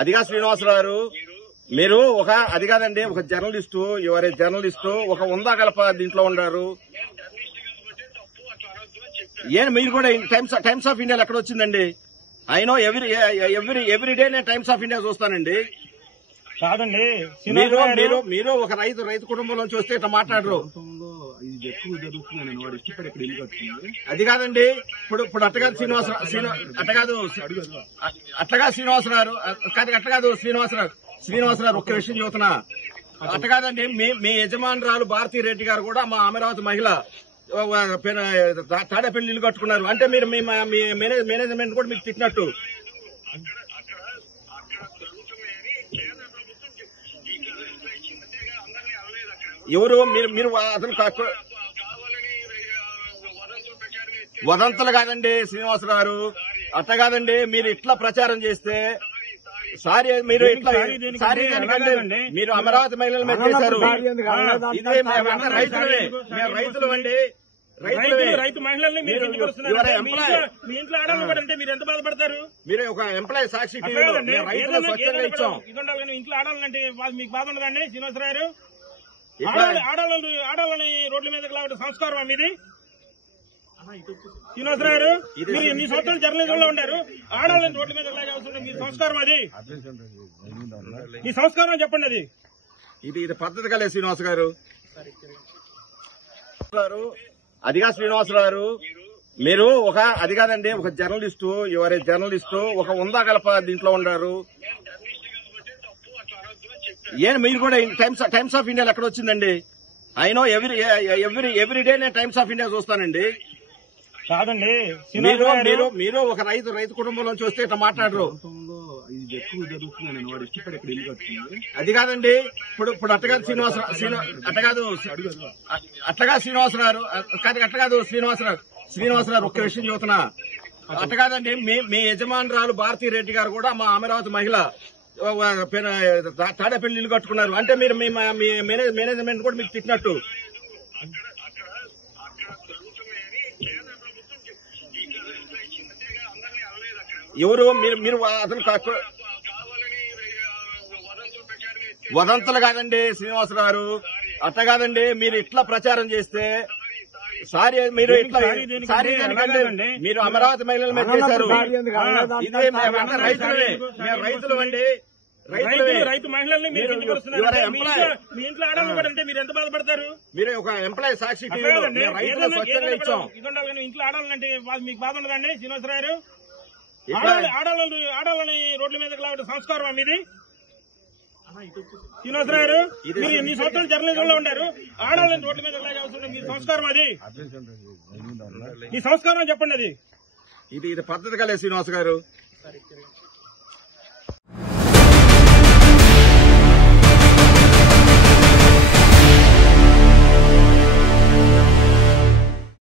అదిగా శ్రీనివాసరావు గారు, మీరు అది కాదండి, ఒక జర్నలిస్టు, ఎవరే జర్నలిస్టు, ఒక ఉందా గలప దీంట్లో ఉన్నారు. మీరు కూడా టైమ్స్ ఆఫ్ ఇండియాలో ఎక్కడ వచ్చిందండి? అయినో ఎవ్రీ డే నేను టైమ్స్ ఆఫ్ ఇండియా చూస్తానండి. కాదండి, మీరు ఒక రైతు కుటుంబంలోంచి వస్తే ఇట్లా మాట్లాడరు. అది కాదండి, ఇప్పుడు అట్టగాదు శ్రీనివాసరావు ఒక్క విషయం చెబుతున్నా. అట్టగాదండి, మీ యజమానురాలు భారతీ రెడ్డి గారు కూడా మా అమరావతి మహిళ తాడేపల్లి ఇల్లు కట్టుకున్నారు. అంటే మీరు మీ మేనేజ్మెంట్ కూడా మీకు తిట్టినట్టు. ఎవరు మీరు అతను వదంతులు కాదండి శ్రీనివాసరావు గారు, అట్లా కాదండి. మీరు ఇట్లా ప్రచారం చేస్తే మీరు అమరావతి మహిళల మీద చేశారు. ఇదే రైతులు అండి, రైతు మహిళల్ని మీ ఇంట్లో ఆడాలి అంటే మీరు ఎంత బాధపడతారు? మీరు ఒక ఎంప్లాయీ సాక్షి ఇంట్లో ఆడాలంటే మీకు బాధ ఉండదండి శ్రీనివాసరావు గారు? ఆడాలని రోడ్ల మీద లాంటి సంస్కారం మీది శ్రీనివాసరావు గారు? మీరు ఎన్ని సంవత్సరాలు జర్నలిజంలో ఉన్నారు, ఆడాలని రోడ్ల మీద లాగాల్సిన మీ సంస్కారం అది? మీ సంస్కారం చెప్పండి. అది ఇది పద్ధతి కలే శ్రీనివాస గారు. అదిగా శ్రీనివాసరావు గారు, మీరు అది కాదండి, ఒక జర్నలిస్టు, ఎవరే జర్నలిస్టు, ఒక ఉందా గలప దీంట్లో ఉన్నారు. మీరు కూడా టైమ్స్ ఆఫ్ ఇండియాలో ఎక్కడ వచ్చిందండి? అయినో ఎవ్రీ డే నేను టైమ్స్ ఆఫ్ ఇండియా చూస్తానండి. కాదండి, మీరు ఒక రైతు కుటుంబంలోంచి వస్తే ఇట్లా మాట్లాడరు. అది కాదండి, ఇప్పుడు అట్టగాదు శ్రీనివాసరావు ఒక్క విషయం చెబుతున్నా. అట్టగాదండి, మీ యజమానురాలు భారతీ రెడ్డి గారు కూడా మా అమరావతి మహిళ తాడేపల్లి ఇల్లు కట్టుకున్నారు. అంటే మీరు మీ మేనేజ్మెంట్ కూడా మీకు తిట్టినట్టు. ఎవరు మీరు అతను వదంతులు కాదండి శ్రీనివాసరావు గారు, అట్లా కాదండి. మీరు ఇట్లా ప్రచారం చేస్తే మీరు అమరావతి మహిళల మీద చేశారు. ఇదే రైతులు అండి, రైతు మహిళల్ని మీ ఇంట్లో ఆడాలి అంటే మీరు ఎంత బాధపడతారు? మీరు ఒక ఎంప్లాయీ సాక్షి ఇంట్లో ఆడాలంటే మీకు బాధ ఉండదండి శ్రీనివాసరావు గారు? ఆడాలని రోడ్ల మీద లాంటి సంస్కారం మీది శ్రీనివాసరావు గారు? మీరు ఎన్ని సంవత్సరాలు జర్నలిజంలో ఉన్నారు, ఆడాలని రోడ్ల మీద లాగాల్సిన మీ సంస్కారం అది? మీ సంస్కారం చెప్పండి. అది ఇది పద్ధతి కలే శ్రీనివాస గారు.